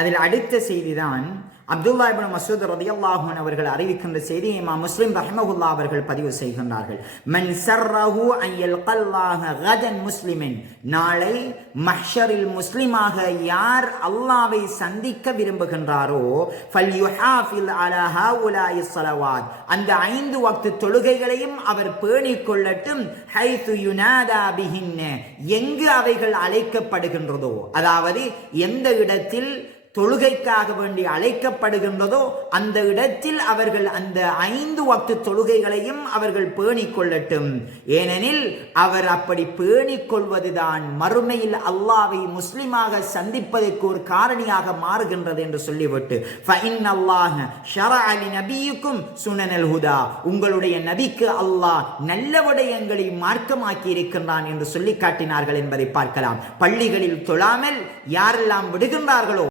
அதில் அடுத்த செய்திதான் அப்துல்லா இப்னு மஸ்ஊத் ரலியல்லாஹு அன்ஹு அவர்கள் அறிவிக்கின்ற செய்தியை இமாம் முஸ்லிம் ரஹ்மஹுல்லாஹ் அவர்கள் பதிவு செய்கின்றார்கள். மன் ஸர்ரஹு அன் யல்கல்லாஹ கதன் முஸ்லிமன், நாளை மஹ்ஷரில் முஸ்லிமாக யார் அல்லாஹ்வை சந்திக்க விரும்புகின்றாரோ ஃபல்யுஹாஃபில் அலா ஹாஉலாஇ ஸலவாத், அந்த 5 வக்த் தொழுகைகளையும் அவர் பேணிக் கொள்ளட்டும். ஹைது யுனாதா பிஹின்ன, எங்கு அவைகள் அழைக்கப்படுகின்றதோ, அதாவது எந்த இடத்தில் தொழுகைக்காக வேண்டி அழைக்கப்படுகின்றதோ அந்த இடத்தில் அவர்கள் அந்த 5 வக்த் தொழுகைகளையும் அவர்கள் பேணிக் கொள்ளட்டும். ஏனெனில் அவர் அப்படி பேணிக் கொள்வதுதான் மறுமையில் அல்லாஹ்வை முஸ்லிமாக சந்திப்பதற்கு ஒரு காரணியாக மாறுகின்றது என்று சொல்லிவிட்டு ஃபஇன்னல்லாஹ ஷரஅ லிநபியிக்கும் சுனனல் ஹுதா, உங்களுடைய நபிக்கு அல்லாஹ் நல்ல விடயங்களை மார்க்கமாக்கி இருக்கின்றான் என்று சொல்லி காட்டினார்கள் என்பதை பார்க்கலாம். பள்ளிகளில் தொழாமல் யாரெல்லாம் விடுகின்றார்களோ